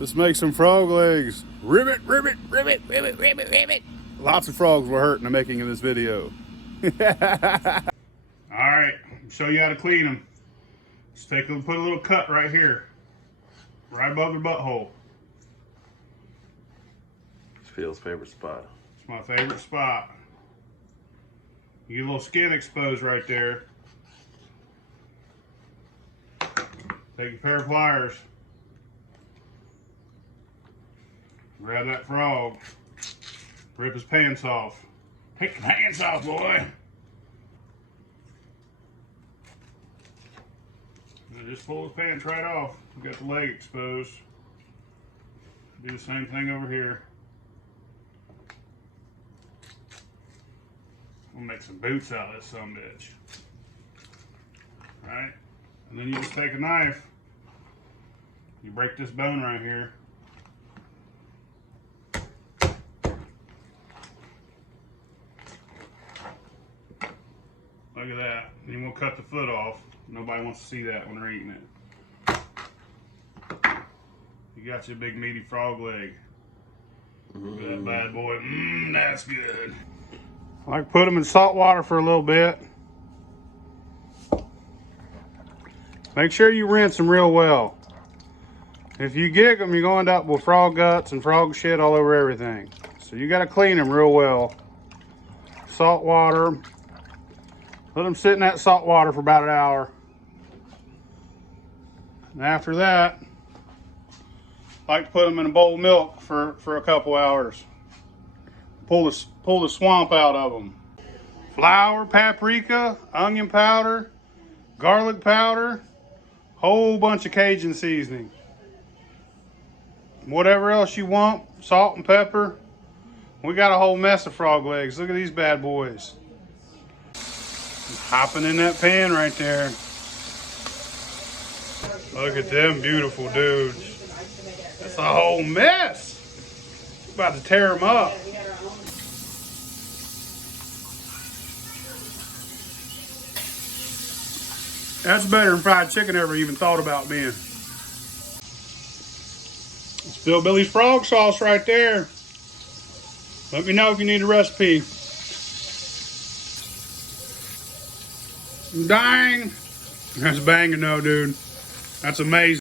Let's make some frog legs. Ribbit, ribbit, ribbit, ribbit, ribbit, ribbit. Lots of frogs were hurt in the making of this video. Alright, show you how to clean them. Just put a little cut right here. Right above their butthole. It's Phil's favorite spot. It's my favorite spot. You get a little skin exposed right there. Take a pair of pliers. Grab that frog. Rip his pants off. Take the pants off, boy. And just pull his pants right off. We got the leg exposed. Do the same thing over here. We'll make some boots out of this sumbitch. Alright? And then you just take a knife. You break this bone right here. Look at that. Then we'll cut the foot off. Nobody wants to see that when they're eating it. You got your big meaty frog leg. Look at that bad boy. That's good. I like to put them in salt water for a little bit. Make sure you rinse them real well. If you gig them, you're going to end up with frog guts and frog shit all over everything. So you got to clean them real well. Salt water. Let them sit in that salt water for about an hour. And after that, I like to put them in a bowl of milk for a couple hours. Pull the swamp out of them. Flour, paprika, onion powder, garlic powder, whole bunch of Cajun seasoning. Whatever else you want, salt and pepper. We got a whole mess of frog legs. Look at these bad boys. Hopping in that pan right there. Look at them beautiful dudes. That's a whole mess. We're about to tear them up. That's better than fried chicken ever even thought about being. It's Bill Billy's frog sauce right there. Let me know if you need a recipe. Dang. That's banging though, dude. That's amazing.